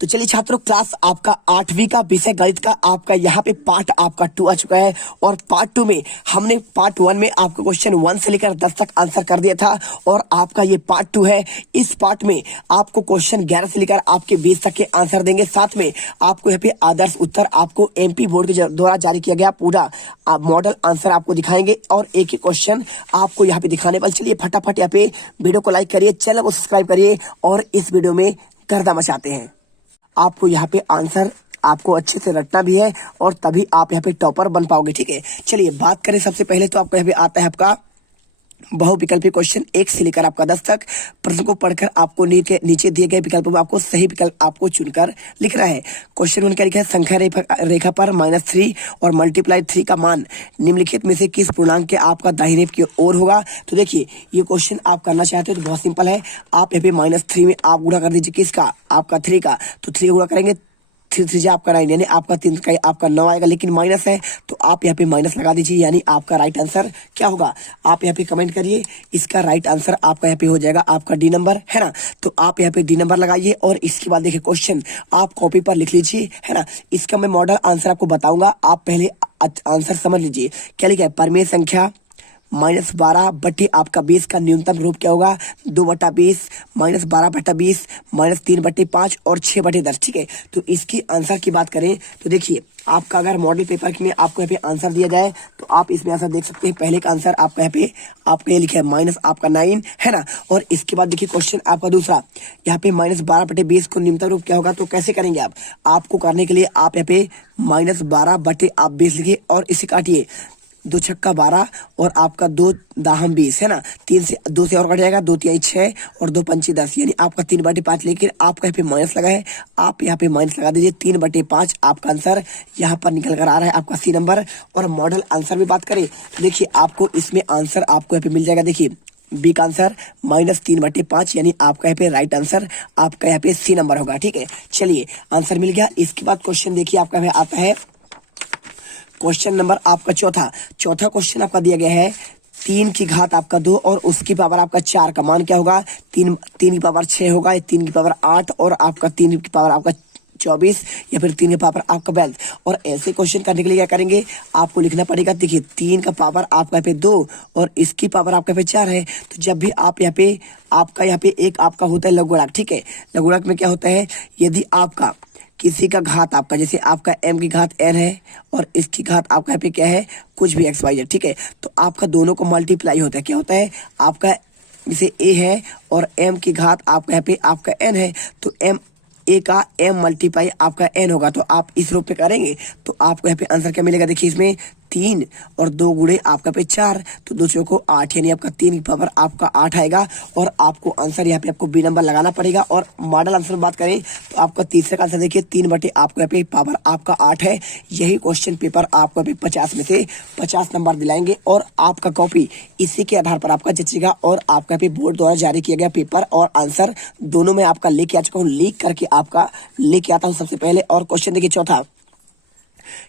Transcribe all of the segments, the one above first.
तो चलिए छात्रों, क्लास आपका 8वीं का विषय गणित का आपका यहाँ पे पार्ट आपका 2 आ चुका है। और पार्ट 2 में हमने पार्ट 1 में आपको क्वेश्चन 1 से लेकर 10 तक आंसर कर दिया था, और आपका ये पार्ट 2 है। इस पार्ट में आपको क्वेश्चन 11 से लेकर आपके 20 तक के आंसर देंगे। साथ में आपको यहाँ पे आदर्श उत्तर आपको MP बोर्ड के द्वारा जारी किया गया पूरा मॉडल आंसर आपको दिखाएंगे, और एक ही क्वेश्चन आपको यहाँ पे दिखाने वाले। चलिए फटाफट यहाँ पे वीडियो को लाइक करिए, चैनल को सब्सक्राइब करिए, और इस वीडियो में गर्दा मचाते हैं। आपको यहाँ पे आंसर आपको अच्छे से रटना भी है, और तभी आप यहाँ पे टॉपर बन पाओगे। ठीक है, चलिए बात करें। सबसे पहले तो आपको यहाँ पे आता है आपका बहुविकल्पी क्वेश्चन 1 से लेकर आपका 10 तक। प्रश्न को पढ़कर आपको नीचे दिए गए विकल्पों में आपको सही विकल्प आपको चुनकर लिखना है। क्वेश्चन 1 क्या लिखा है? संख्या रेखा पर -3 और मल्टीप्लाई 3 का मान निम्नलिखित में से किस पूर्णांक के आपका दाहिने की ओर होगा? तो देखिए, ये क्वेश्चन आप करना चाहते हो तो बहुत सिंपल है। आप यहाँ पे -3 में आप गुणा कर दीजिए किसका? आपका 3 का। तो 3 गुणा करेंगे, 3 आपका 9, यानी आपका 3 का आपका 9 आएगा, लेकिन माइनस है तो आप यहाँ पे माइनस लगा दीजिए, यानी आपका राइट आंसर क्या होगा? आप यहाँ पे कमेंट करिए। इसका राइट आंसर आपका यहाँ पे हो जाएगा आपका डी नंबर, है ना। तो आप यहाँ पे डी नंबर लगाइए, और इसके बाद देखिए क्वेश्चन आप कॉपी पर लिख लीजिए, है ना। इसका मैं मॉडल आंसर आपको बताऊंगा, आप पहले आंसर समझ लीजिए। क्या लिखा है? परमेय संख्या -12 बटे आपका 20 का न्यूनतम रूप क्या होगा? 2/20 -12/20 -3/5 और 6/10। ठीक है, तो इसकी आंसर की बात करें तो देखिए, आपका अगर मॉडल पेपर में आपको यहाँ पे आंसर दिया जाए तो आप इसमें आंसर देख सकते हैं। पहले का आंसर आपका यहाँ पे आपने लिखा है -9, है ना। और इसके बाद देखिए क्वेश्चन आपका दूसरा, यहाँ पे -12/20 को न्यूनतम रूप क्या होगा? तो कैसे करेंगे आप? आपको करने के लिए आप यहाँ पे -12/20 लिखिए, और इसे काटिए। 2 छक्का 12 और आपका 2 दाहम 20, है ना। 3 से 2 से और कट जाएगा, 2 तिहाई 6 और 2 पंची 10, यानी आपका 3/5। लेकिन आपका यहाँ पे माइनस लगा है, आप यहाँ पे माइनस लगा दीजिए। 3/5 आपका आंसर यहाँ पर निकल कर आ रहा है आपका सी नंबर। और मॉडल आंसर भी बात करें तो देखिए, आपको इसमें आंसर आपको यहाँ पे मिल जाएगा। देखिए बी का आंसर -3/5, यानी आपका यहाँ पे राइट आंसर आपका यहाँ पे सी नंबर होगा। ठीक है, चलिए आंसर मिल गया। इसके बाद क्वेश्चन देखिए आपका यहाँ आता है क्वेश्चन नंबर आपका चौथा क्वेश्चन आपका दिया गया है 3 की घात आपका 2 और उसकी पावर आपका 4 का मान क्या होगा? 3 की पावर 6 होगा, 3 की पावर 8 और आपका 3 की पावर आपका 24, या फिर 3 की पावर आपका 42। और ऐसे क्वेश्चन करने के लिए क्या करेंगे? आपको लिखना पड़ेगा। देखिए 3 का पावर आपका यहाँ पे 2 और इसकी पावर आपका यहाँ पे 4 है। तो जब भी आप यहाँ पे आपका यहाँ पे एक आपका होता है लघुगणक। ठीक है, लघुगणक में क्या होता है? यदि आपका किसी का घात आपका, जैसे आपका m की घात n है और इसकी घात आपका यहाँ पे क्या है? कुछ भी XYZ। ठीक है, तो आपका दोनों को मल्टीप्लाई होता है। क्या होता है? आपका जैसे a है और m की घात आपका यहाँ पे आपका n है, तो a का m मल्टीप्लाई आपका n होगा। तो आप इस रूप में करेंगे तो आपको यहाँ पे आंसर क्या मिलेगा? देखिए इसमें 3 और 2 गुणे आपका पे 4, तो 2 चौको 8, यानी आपका 3 की पावर आपका 8 आएगा। और आपको आंसर यहाँ पे आपको बी नंबर लगाना पड़ेगा। और मॉडल आंसर बात करें तो आपका तीसरे का आंसर देखिए 3 बटे आपको यहाँ पे पावर आपका 8 है। यही क्वेश्चन पेपर आपको यहाँ पे 50 में से 50 नंबर दिलाएंगे, और आपका कॉपी इसी के आधार पर आपका जचेगा। और आपका यहाँ पे बोर्ड द्वारा जारी किया गया पेपर और आंसर दोनों में आपका लेके आ चुका हूँ, लीक करके आपका लेके आता हूँ सबसे पहले। और क्वेश्चन देखिए चौथा,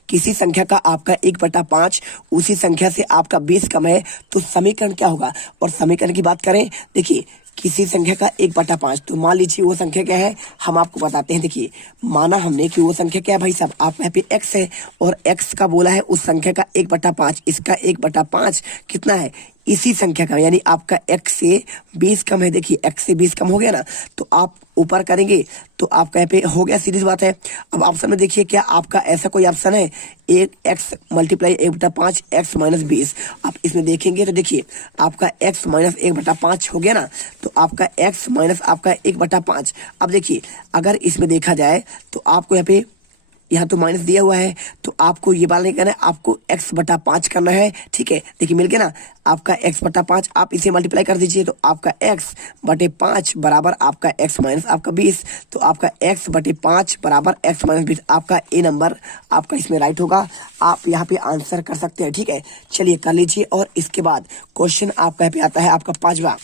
किसी संख्या का आपका 1/5 उसी संख्या से आपका 20 कम है तो समीकरण क्या होगा? और समीकरण की बात करें, देखिए किसी संख्या का 1/5, तो मान लीजिए वो संख्या क्या है, हम आपको बताते हैं। देखिए माना हमने कि वो संख्या क्या है भाई साहब? आप यहाँ पे x है, और x का बोला है उस संख्या का 1/5। इसका 1/5 कितना है? इसी संख्या का, यानी आपका x से 20 कम है। देखिए x से 20 कम हो गया ना, तो आप ऊपर करेंगे तो आपका यहाँ पे हो गया, सीरीज बात है। अब ऑप्शन में देखिए, क्या आपका ऐसा कोई ऑप्शन है? 1x multiply 1/5 x - 20। आप इसमें देखेंगे तो देखिए आपका x - 1/5 हो गया ना, तो आपका x माइनस आपका 1/5। अब देखिए अगर इसमें देखा जाए तो आपको यहाँ तो माइनस दिया हुआ है, तो आपको ये बात नहीं करना है, आपको x/5 करना है। ठीक है, देखिए मिल गया ना आपका x/5। आप इसे मल्टीप्लाई कर दीजिए तो आपका x/5 बराबर आपका x माइनस आपका 20। तो आपका x/5 बराबर x - 20। आपका ए नंबर आपका इसमें राइट होगा। आप यहाँ पे आंसर कर सकते हैं। ठीक है, चलिए कर लीजिए। और इसके बाद क्वेश्चन आपका यहाँ पे आता है आपका पांचवा।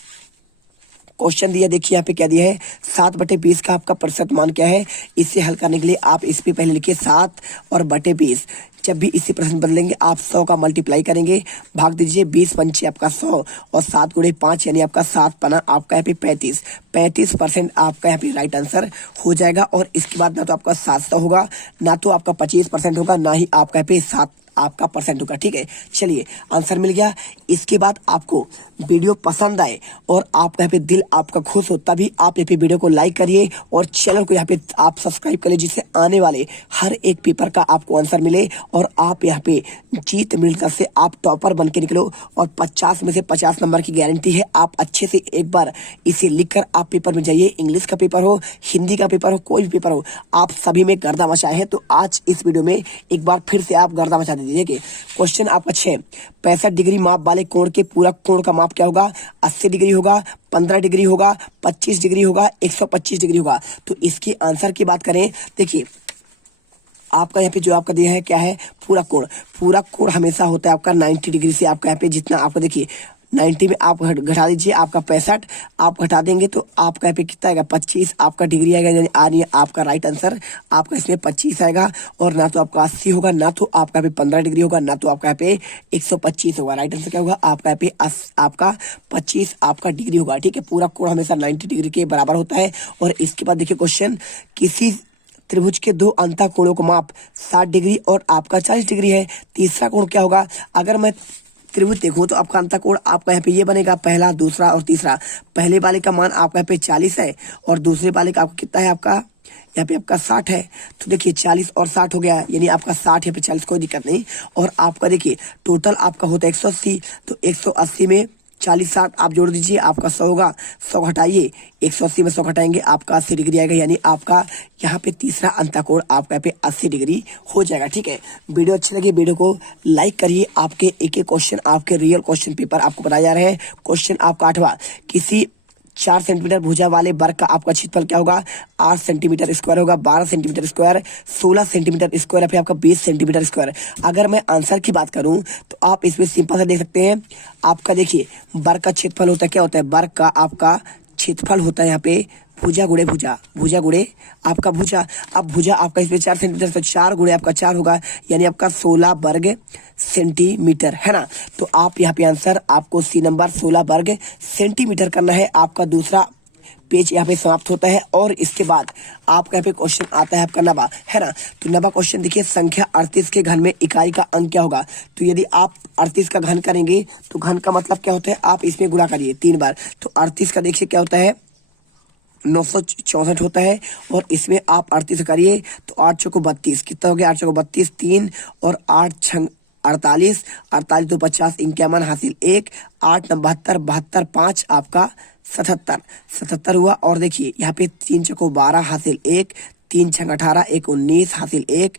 क्वेश्चन दिया, देखिए यहाँ पे क्या दिया है, 7/20 का आपका प्रतिशत मान क्या है। इसे हल करने के लिए आप इस पे पहले लिखिए 7 और बटे 20। जब भी इसी प्रश्न बदलेंगे आप 100 का मल्टीप्लाई करेंगे, भाग दीजिए, 20 पंचे आपका 100 और 7 गुणे 5 यानी आपका 7 पना आपका यहाँ पे 35% आपका यहाँ पे राइट आंसर हो जाएगा। और इसके बाद ना तो आपका 700 होगा, ना तो आपका 25% होगा, ना ही आपका यहाँ पे 7 आपका परसेंट होगा। ठीक है, चलिए आंसर मिल गया। इसके बाद आपको वीडियो पसंद आए और आप यहाँ पे दिल आपका खुश हो, तभी आप यहाँ पे वीडियो को लाइक करिए और चैनल को यहाँ पे आप सब्सक्राइब करिए, जिससे आने वाले हर एक पेपर का आपको आंसर मिले और आप यहाँ पे जीत मिलकर से आप टॉपर बन के निकलो। और 50 में से 50 नंबर की गारंटी है। आप अच्छे से एक बार इसे लिखकर आप पेपर में जाइए, इंग्लिश का पेपर हो, हिंदी का पेपर हो, कोई भी पेपर हो, आप सभी में गर्दा मचाए हैं। तो आज इस वीडियो में एक बार फिर से आप गर्दा मचा दीजिए। देखिए क्वेश्चन आपका 6, 65 डिग्री माप वाले कोण के पूरा कोण का माप क्या होगा। 80 डिग्री होगा, 15 डिग्री होगा, 25 डिग्री होगा, 125 डिग्री होगा। तो इसके आंसर की बात करें, देखिए आपका यहाँ पे जो आपका दिया है क्या है, पूरा कोण हमेशा होता है आपका 90 डिग्री से। आपका यहाँ पे जितना आपका देखिए 90 में आप घटा दीजिए, आपका 65 आप घटा देंगे तो आपका यहाँ पे कितना आएगा, 25 आपका डिग्री आएगा, यानी आपका राइट आंसर आपका इसमें 25 आएगा। और ना तो आपका 80 होगा, ना तो आपका यहाँ पे 15 डिग्री होगा, ना तो आपका यहाँ पे 125 होगा। राइट आंसर क्या होगा, आपका यहाँ पे आपका 25 आपका डिग्री होगा। ठीक है, पूरा कोण हमेशा 90 डिग्री के बराबर होता है। और इसके बाद देखिए क्वेश्चन, किसी त्रिभुज के दो अंतः कोणों का माप 60 डिग्री और आपका 40 डिग्री है। तीसरा कोण क्या होगा। अगर मैं त्रिभुज देखूं तो आपका अंतः कोण आपका यहाँ पे ये बनेगा, पहला, दूसरा और तीसरा। पहले वाले का मान आपका यहाँ पे 40 है और दूसरे वाले का आपका कितना है, आपका यहाँ पे आपका 60 है। तो देखिए 40 और 60 हो गया, यानी आपका 60 यहाँ पे 40, कोई दिक्कत नहीं। और आपका देखिए टोटल आपका होता है 180, तो 180 में 40 60 आप जोड़ दीजिए, आपका 100 होगा। 100 घटाइए, 180 में 100 घटाएंगे, आपका 80 डिग्री आएगा, यानी आपका यहाँ पे तीसरा अंतःकोण आपका यहाँ पे 80 डिग्री हो जाएगा। ठीक है, वीडियो अच्छी लगी वीडियो को लाइक करिए। आपके एक एक क्वेश्चन, आपके रियल क्वेश्चन पेपर आपको बताए जा रहे हैं। क्वेश्चन आपका 8वां, किसी 4 सेंटीमीटर भुजा वाले वर्ग का आपका क्षेत्रफल क्या होगा। 8 सेंटीमीटर स्क्वायर होगा, 12 सेंटीमीटर स्क्वायर, 16 सेंटीमीटर स्क्वायर या फिर आपका 20 सेंटीमीटर स्क्वायर। अगर मैं आंसर की बात करूं तो आप इसमें सिंपल से देख सकते हैं। आपका देखिए वर्ग का क्षेत्रफल होता है, क्या होता है, वर्ग का आपका क्षेत्रफल होता है यहाँ पे भुजा गुणे भुजा, भुजा गुणे आपका भुजा। अब भुजा आपका इसमें 4 सेंटीमीटर, तो 4 गुणे आपका 4 होगा, यानी आपका 16 वर्ग सेंटीमीटर है ना। तो आप यहाँ पे आंसर आपको सी नंबर 16 वर्ग सेंटीमीटर करना है। आपका दूसरा पेज यहाँ पे समाप्त होता है। और इसके बाद आपका यहाँ पे क्वेश्चन आता है आपका 9वां, है ना। तो 9वां क्वेश्चन देखिए, संख्या 38 के घन में इकाई का अंक क्या होगा। तो यदि आप 38 का घन करेंगे तो घन का मतलब क्या होता है, आप इसमें गुणा करिए 3 बार। तो 38 का देखिए क्या होता है, 964 होता है। और इसमें आप 38 करिए तो 8 चौको 32, कितना हो गया, 8 चौको 32, 3 और 8 छंग 48, 48 तो 50, इनका मान हासिल 1, 8 9 72, 72 5 आपका 77 हुआ। और देखिए यहाँ पे 3 चौको 12 हासिल 1, 3 छंग 18, 1 19 हासिल 1,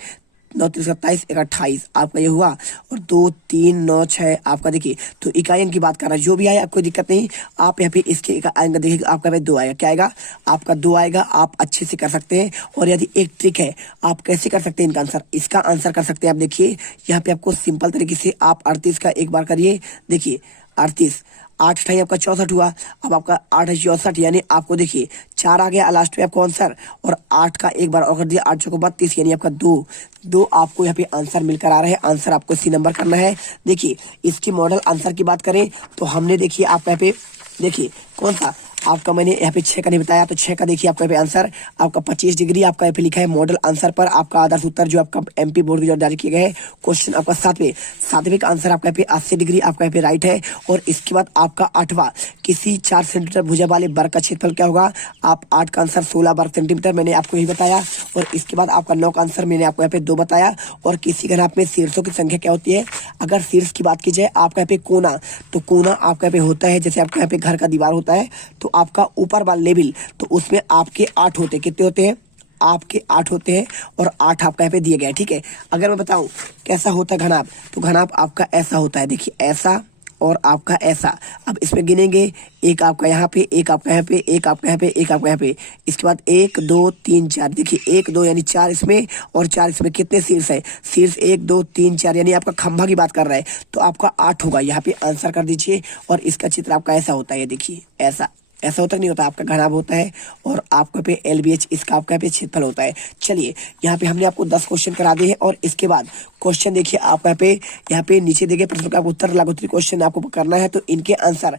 9 3 27, 1 28 आपका ये हुआ। और 2 3 9 6 आपका देखिए, तो इकाइयों की बात कर रहा है, जो भी आया आपको दिक्कत नहीं। आप यहाँ पे इसके आएंगे, देखिए आपका भाई 2 आएगा, क्या आएगा, आपका 2 आएगा। आप अच्छे से कर सकते हैं। और यदि एक ट्रिक है, आप कैसे कर सकते हैं इनका आंसर, इसका आंसर कर सकते हैं आप। देखिए यहाँ पे आपको सिंपल तरीके से आप 38 का एक बार करिए, देखिए 38, 8 अठाई आपका 64 हुआ। अब आपका 8 64, यानी आपको देखिए 4 आ गया लास्ट में आपको आंसर, और 8 का एक बार और कर दिया, 8 चौको 32, यानी आपका 2 आपको यहाँ पे आंसर मिलकर आ रहा है। आंसर आपको सी नंबर करना है। देखिए इसकी मॉडल आंसर की बात करें तो हमने देखिए आप यहाँ पे देखिए कौन सा आपका, मैंने यहाँ पे 6 का नहीं बताया, तो 6 का देखिए आपका यहाँ पे आंसर आपका 25 डिग्री आपका यहाँ पे लिखा है मॉडल आंसर पर। आपका आदर्श उत्तर जो आपका एमपी बोर्ड की जो जारी किए गए हैं। क्वेश्चन आपका 7वें का आंसर आपका यहाँ पे 80 डिग्री आपका यहाँ पे राइट है। और इसके बाद आपका 8वां, किसी 4 सेंटीमीटर भुजा वाले वर्ग का क्षेत्रफल क्या होगा। आप 8 का आंसर 16 वर्ग सेंटीमीटर मैंने आपको यही बताया। और इसके बाद आपका 9 का आंसर मैंने आपको यहाँ पे 2 बताया। और किसी घनाभ में शीर्षों की संख्या क्या होती है। अगर शीर्ष की बात की जाए आपका यहाँ पे कोना, तो कोना आपका यहाँ पे होता है, जैसे आपका यहाँ पे घर का दीवार होता है, तो आपका ऊपर वाला लेवल, तो उसमें आपके 8 होते हैं, कितने होते हैं, आपके 8 होते हैं। और 8 आपका यहाँ पे दिए गए, ठीक है। अगर मैं बताऊं कैसा होता है घनाभ, तो घनाभ आपका ऐसा होता है, देखिए ऐसा और आपका ऐसा। अब इसमें गिनेंगे, एक आपका यहाँ पे, एक आपका यहाँ पे, एक आपका यहाँ पे, एक आपका यहाँ पे। इसके बाद 1 2 3 4, देखिए 1 2 यानी 4 इसमें, और 4 इसमें। कितने शीर्ष है, शीर्ष 1 2 3 4, यानी आपका खंभा की बात कर रहा है, तो आपका 8 होगा। यहाँ पे आंसर कर दीजिए। और इसका चित्र आपका ऐसा होता है, ये देखिए ऐसा, ऐसा होता नहीं होता, आपका घनाभ होता है और आपका पे LBH इसका आपका पे क्षेत्रफल होता है। चलिए यहाँ पे हमने आपको 10 क्वेश्चन करा दिए हैं और इसके बाद क्वेश्चन देखिए आपका यहाँ पे नीचे देखिए प्रश्नों का उत्तर लागोत्री क्वेश्चन आपको करना है। तो इनके आंसर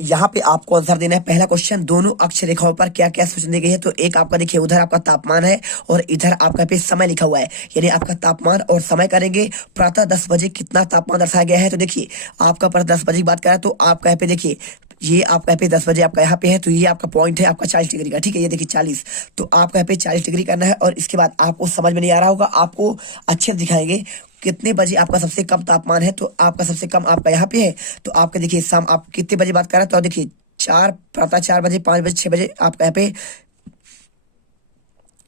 यहाँ पे आपको आंसर देना है। पहला क्वेश्चन, दोनों अक्ष रेखाओं पर क्या क्या सूचना दी गई है। तो एक आपका देखिए उधर आपका तापमान है और इधर आपका पे समय लिखा हुआ है, यानी आपका तापमान और समय करेंगे। प्रातः 10 बजे कितना तापमान दर्शाया गया है। तो देखिए आपका प्रातः 10 बजे की बात करें तो आपका यहाँ पे देखिए ये आपका यहाँ पे 10 बजे आपका यहाँ पे है, तो ये आपका पॉइंट है आपका 40 डिग्री का, ठीक है। ये देखिए 40, तो आपका यहाँ पे 40 डिग्री करना है। और इसके बाद आपको समझ में नहीं आ रहा होगा, आपको अच्छे से दिखाएंगे कितने बजे आपका सबसे कम तापमान है। तो आपका सबसे कम आपका यहाँ पे है, तो आपका देखिए शाम आप कितने बजे बात कर रहे हैं। तो देखिए प्रातः 4 बजे, 5 बजे, 6 बजे आपका यहाँ पे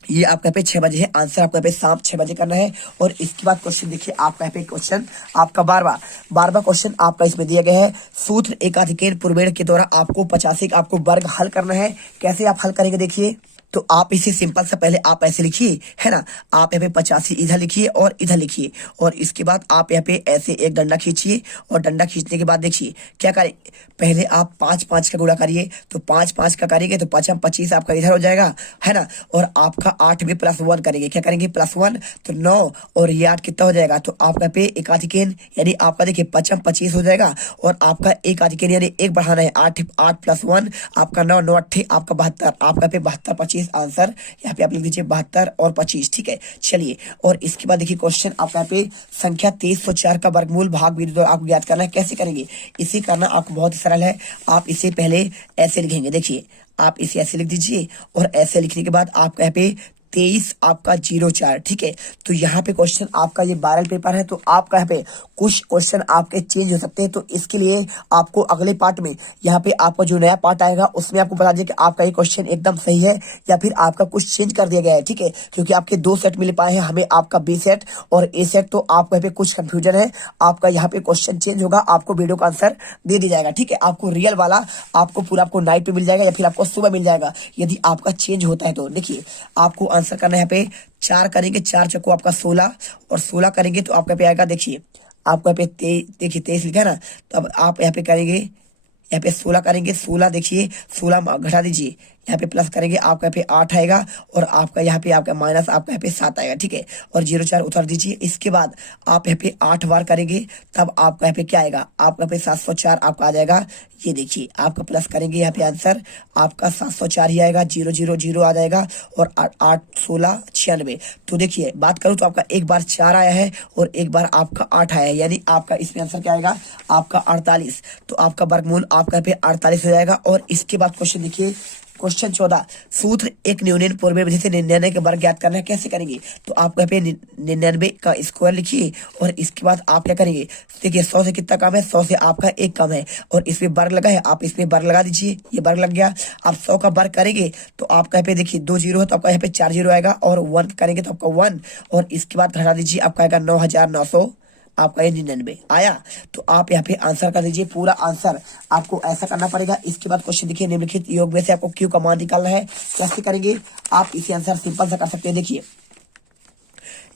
ये आपका पे 6 बजे है। आंसर आपका पे शाम 6 बजे करना है। और इसके बाद क्वेश्चन देखिए आपका पे क्वेश्चन आपका 12वां क्वेश्चन आपका इसमें दिया गया है। सूत्र एकाधिकेन पूर्वेण के द्वारा आपको 85 आपको वर्ग हल करना है। कैसे आप हल करेंगे देखिए, तो आप इसे सिंपल से पहले आप ऐसे लिखिए, है ना। आप यहाँ पे 85 इधर लिखिए और इधर लिखिए, और इसके बाद आप यहाँ पे ऐसे एक डंडा खींचिए। और डंडा खींचने के बाद देखिए क्या करें, पहले आप 5 का गुणा करिए। तो 5 का करेंगे तो 5 25 आपका इधर हो जाएगा, है ना। और आपका 8 में +1 करेंगे, क्या करेंगे +1, तो 9 और ये 8 कितना हो जाएगा। तो आपका पे एकाधिकेन यानी आपका देखिए 5 25 हो जाएगा। और आपका एकाधिकेन यानी एक बढ़ाना है, 8 +1 आपका 9 9 8 आपका 72, आपका पे 72 25 आंसर यहाँ पे आप लिख दीजिए 72 और 25, ठीक है। चलिए और इसके बाद देखिए क्वेश्चन आपका यहाँ पे संख्या 2304 का वर्गमूल भाग बिंदु आपको ज्ञात करना है। कैसे करेंगे, इसे करना आपको बहुत ही सरल है। आप इसे पहले ऐसे लिखेंगे, देखिए आप इसे ऐसे लिख दीजिए। और ऐसे लिखने के बाद आपका यहाँ पे 23 आपका 04, ठीक है। तो यहाँ पे क्वेश्चन आपका ये 12 पेपर है, तो आपका यहाँ पे कुछ क्वेश्चन आपके चेंज हो सकते हैं। तो इसके लिए आपको अगले पार्ट में यहाँ पे आपका जो नया पार्ट आएगा उसमें आपको बता दें कि आपका ये क्वेश्चन एकदम सही है या फिर आपका कुछ चेंज कर दिया गया है, ठीक है। क्योंकि आपके 2 सेट मिल पाए हैं, हमें आपका B सेट और A सेट, तो आपको यहाँ पे कुछ कंफ्यूजन है। आपका यहाँ पे क्वेश्चन चेंज होगा, आपको वीडियो का आंसर दे दिया जाएगा, ठीक है। आपको रियल वाला आपको पूरा आपको नाइट पे मिल जाएगा या फिर आपको सुबह मिल जाएगा, यदि आपका चेंज होता है तो। देखिए आपको आंसर करना है यहाँ पे 4 करेंगे, 4 चक्को आपका 16 और 16 करेंगे तो आपका पे आएगा, देखिए आपको यहाँ पे देखिए 23 लिखा है ना। तो अब आप यहाँ पे करेंगे, यहाँ पे 16 करेंगे, 16 देखिए 16 घटा दीजिए, यहाँ पे प्लस करेंगे आपका यहाँ पे 8 आएगा। और आपका यहाँ पे आपका माइनस आपका यहाँ पे 7 आएगा, ठीक है। और 04 उतार दीजिए। इसके बाद आप यहाँ पे 8 बार करेंगे, तब आपका यहाँ पे क्या आएगा, आपका यहाँ पे 704 आपका आ जाएगा। ये देखिए आपका प्लस करेंगे, यहाँ पे आंसर आपका 704 ही आएगा, 000 आ जाएगा। और 8 16 96। तो देखिए बात करूँ तो आपका एक बार 4 आया है और एक बार आपका 8 आया है, यानी आपका इसमें आंसर क्या आएगा आपका 48। तो आपका वर्गमूल आपका यहाँ पे 48 हो जाएगा। और इसके बाद क्वेश्चन देखिए क्वेश्चन 14, सूत्र एक न्यूनन पूर्व विधि से 99 के वर्ग ज्ञात करना है। कैसे करेंगे, तो आप यहाँ पे 99 का स्क्वायर लिखिए। और इसके बाद आप क्या करेंगे, देखिए 100 से कितना कम है, 100 से आपका एक कम है और इसमें वर्ग लगा है, आप इसमें वर्ग लगा दीजिए। ये वर्ग लग गया। आप 100 का वर्ग करेंगे तो आपका यहाँ पे देखिए 2 0 है, तो आपका यहाँ पे 4 0 आएगा। और 1 करेंगे तो आपका 1, और इसके बाद घटा दीजिए, आपका आएगा 9900, आपका ये 99 आया। तो आप यहाँ पे आंसर कर दीजिए। पूरा आंसर आपको ऐसा करना पड़ेगा। इसके बाद क्वेश्चन देखिए, निम्नलिखित योग में से आपको क्यू का मान निकालना है। कैसे करेंगे, आप इसे आंसर सिंपल से कर सकते हैं। देखिए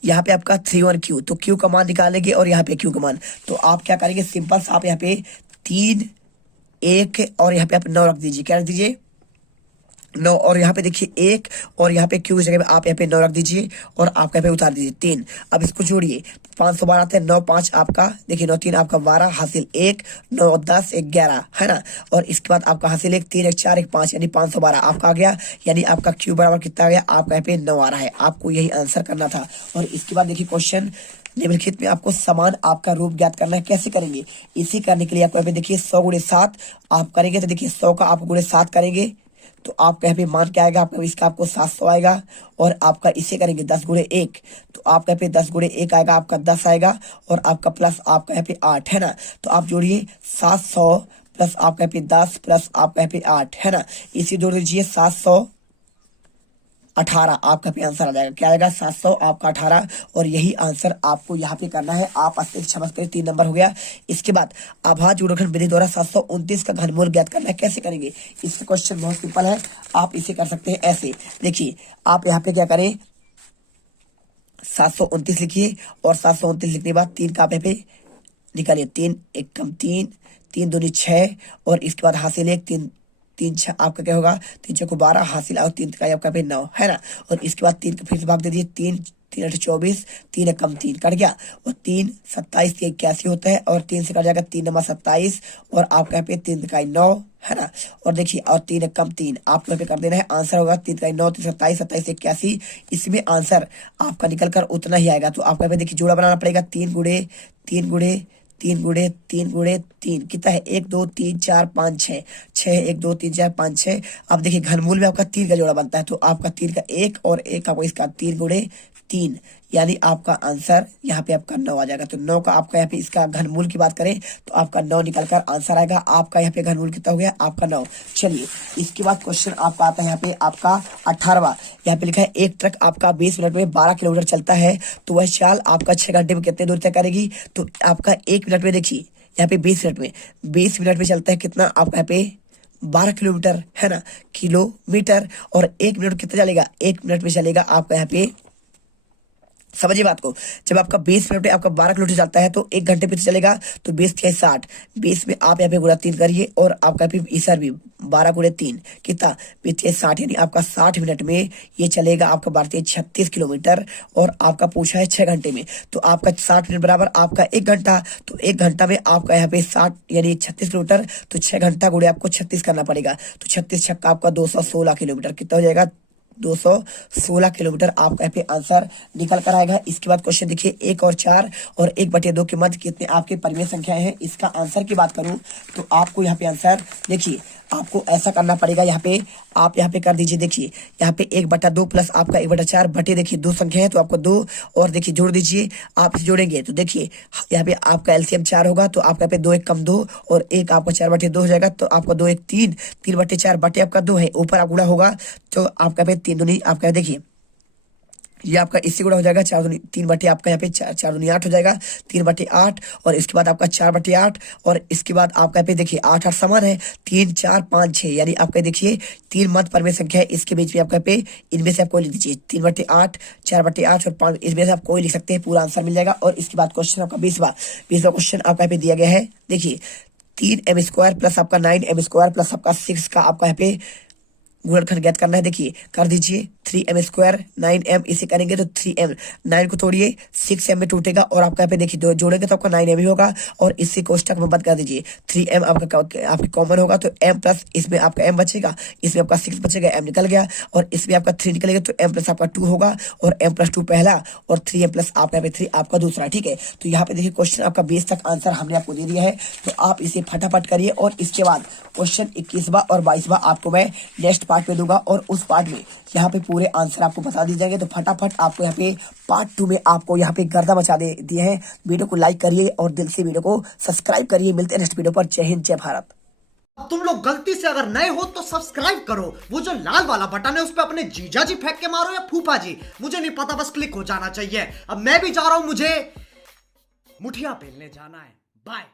यहाँ पे आपका 31Q, तो Q का मान निकालेंगे और यहाँ पे Q का मान, तो आप क्या करेंगे सिंपल से आप यहाँ पे 3 1 और यहाँ पे आप 9 रख दीजिए। क्या रख दीजिए 9, और यहाँ पे देखिए 1 और यहाँ पे Q की जगह पे आप यहाँ पे 9 रख दीजिए और आप यहाँ पे उतार दीजिए 3। अब इसको जोड़िए, 512 आते हैं, 9 5 आपका देखिए 9 3 आपका 12, हासिल 1 9 10 11, है ना। और इसके बाद आपका हासिल 1 3 1 4 1 5, यानी 512 आपका आ गया। यानी आपका Q बराबर कितना आ गया, आपका यहाँ पे 9 आ रहा है। आपको यही आंसर करना था। और इसके बाद देखिए क्वेश्चन निम्नलिखित में आपको समान आपका रूप ज्ञात करना है। कैसे करेंगे, इसी करने के लिए आपको यहाँ पे देखिए 100 × 7 आप करेंगे, तो देखिए 100 का आप × 7 करेंगे तो आपका यहाँ पे मान क्या आएगा, आपका इसका आपको 700 आएगा। और आपका इसे करेंगे 10 × 1, तो आपका यहाँ पे 10 × 1 आएगा, आपका 10 आएगा। और आपका प्लस आपका यहाँ पे 8, है ना। तो आप जोड़िए 700 प्लस आपका यहाँ पे 10 प्लस आपका यहाँ पे 8, है ना। इसी जोड़ दीजिए 718 आपका पे आंसर आ जाएगा। क्या आएगा 700 आपका 18। और यही आंसर आपको यहाँ पे करना है। आप समझ कर 3 नंबर हो गया। इसके बाद आभाज्य गुणनखंड विधि द्वारा 729 का घनमूल ज्ञात करना है। कैसे करेंगे, इसका क्वेश्चन बहुत सिंपल है। आप इसे कर सकते हैं ऐसे, देखिए आप यहाँ पे क्या करें 729 लिखिए और 729 लिखने के बाद 3 का आप यहाँ पे निकालिए, 3 1 कम 3 3 दूनी 6 और इसके बाद हासिल 1 3 तीन छः आपका क्या होगा, 3 छः को 12 हासिल और 3 का आपका पे 9 है ना। और इसके बाद 3 का फिर से भाग दे दीजिए, 3 3 8 24, 3 कम 3 कट गया, और 3 27 3 81 होता है, और 3 से कट जाएगा 3 नंबर 27, और आपका यहाँ पे 3 का 9 है ना। और देखिए और 3 कम 3 आपको यहाँ पे कर देना है, आंसर होगा 3 का 9 3 27 27 81। इसमें आंसर आपका निकल कर उतना ही आएगा। तो आपको यहाँ पे देखिए जोड़ा बनाना पड़ेगा, 3 गुणे 3 गुणे 3 गुणे 3 गुणे 3 कितना है, 1 2 3 4 5 6 6 1 2 3 4 5 6। अब देखिए घनमूल में आपका 3 का जोड़ा बनता है, तो आपका 3 का 1 और 1 आपको इसका 3 गुणे 3, यानी आपका आंसर यहाँ पे आपका 9 आ जाएगा। तो 9 का आपका यहाँ पे इसका घनमूल की बात करें तो आपका 9 निकल कर आंसर आएगा। आपका यहाँ पे घनमूल कितना हो गया, आपका 9। चलिए इसके बाद क्वेश्चन आपका आता है यहाँ पे आपका 18वां। यहाँ पे लिखा है एक ट्रक आपका 20 मिनट में 12 किलोमीटर चलता है, तो वह चाल आपका 6 घंटे में कितने दूर तय करेगी। तो आपका 1 मिनट में देखिए यहाँ पे 20 मिनट में चलता है कितना, आपका यहाँ पे 12 किलोमीटर है ना, किलोमीटर। और 1 मिनट कितना चलेगा, 1 मिनट में चलेगा आपका यहाँ पे, समझिए बात को, जब आपका 20 मिनट में आपका 12 किलोमीटर चलता है तो 1 घंटे पे चलेगा, तो 20 के 60, 20 में आप यहाँ पे गुणा 3 करिए, और आपका यहाँ पे इधर भी 12 गुणे 3 कितना 20 के 60, यानी आपका 60 मिनट में ये चलेगा आपका भारतीय 36 किलोमीटर। और आपका पूछा है 6 घंटे में, तो आपका 60 मिनट बराबर आपका 1 घंटा, तो 1 घंटा में आपका यहाँ पे 60 यानी 36 किलोमीटर, तो 6 घंटा गुणे आपको 36 करना पड़ेगा, तो 36 छक्का आपका 216 किलोमीटर कितना हो जाएगा, 216 किलोमीटर आपका यहाँ पे आंसर निकल कर आएगा। इसके बाद क्वेश्चन देखिए 1 और 4 और 1/2 के मध्य कितने आपके परिमेय संख्याएं हैं। इसका आंसर की बात करूं तो आपको यहाँ पे आंसर देखिए आपको ऐसा करना पड़ेगा, यहाँ पे आप यहाँ पे कर दीजिए, देखिए यहाँ पे 1/2 प्लस आपका 1/4 बटे देखिए 2 संख्या है, तो आपको 2 और देखिए जोड़ दीजिए। आप इसे जोड़ेंगे तो देखिए यहाँ पे आपका एलसीएम 4 होगा, तो आपका यहाँ पे 2 1 कम 2 और 1 आपका 4/2 हो जाएगा, तो आपका 2 1 3 3/4 बटे आपका 2 है, ऊपर आप गुणा होगा तो आपका पे 3 दूनी आपका देखिए ये आपका इससे गुणा हो जाएगा, 4 दूनी 3 बटे आपका यहाँ पे 4 दूनी 8 हो जाएगा, 3/8, और इसके बाद आपका 4/8, और इसके बाद आपका पे देखिए 8 8 समान है, 3 4 5 6, यानी आपका देखिए 3 मध्य परिमेय संख्या है, इसके बीच में आपका पे इनमें से आप कोई लिख दीजिए, 3/8 4/8 और 5, इसमें से आप कोई लिख सकते हैं, पूरा आंसर मिल जाएगा। और इसके बाद क्वेश्चन आपका 20वां क्वेश्चन आपका यहाँ पे दिया गया है, देखिए 3m² प्लस आपका 9m² प्लस आपका 6 का आपका यहाँ पे गुणनखंड ज्ञात करना है। देखिए कर दीजिए 3m² 9m, इसे करेंगे तो 3m, 9 को तोड़िए 6m में टूटेगा, और आपका यहाँ पे देखिए दो जोड़ेंगे तो आपका 9m ही होगा, और इसी कोष्टक में बंद कर दीजिए, 3m आपका कॉमन होगा, तो m प्लस इसमें आपका m बचेगा, इसमें आपका 6 बचेगा, m निकल गया, और इसमें आपका 3 निकलेगा, तो m प्लस आपका 2 होगा, और m प्लस 2 पहला, और 3m प्लस आपका यहाँ पे 3 आपका दूसरा। ठीक है, तो यहाँ पे देखिए क्वेश्चन आपका 20 तक आंसर हमने आपको दे दिया है, तो आप इसे फटाफट करिए। और इसके बाद क्वेश्चन 21वां और 22वां आपको मैं नेक्स्ट पार्ट में दूंगा, और उस पार्ट में यहाँ पे पूरे आंसर आपको बता दिए जाएंगे। तो फटाफट आपको यहाँ पे पार्ट 2 में आपको यहाँ पे गर्दा मचा दिए हैं। वीडियो को लाइक करिए और दिल से वीडियो को सब्सक्राइब करिए। मिलते हैं नेक्स्ट वीडियो पर। जय हिंद, जय भारत। तुम लोग गलती से अगर नए हो तो सब्सक्राइब करो, वो जो लाल वाला बटन है उस पर अपने जीजा जी फेंक के मारो या फूफा जी, मुझे नहीं पता, बस क्लिक हो जाना चाहिए। अब मैं भी जा रहा हूं, मुझे मुठिया पेलने जाना है। बाय।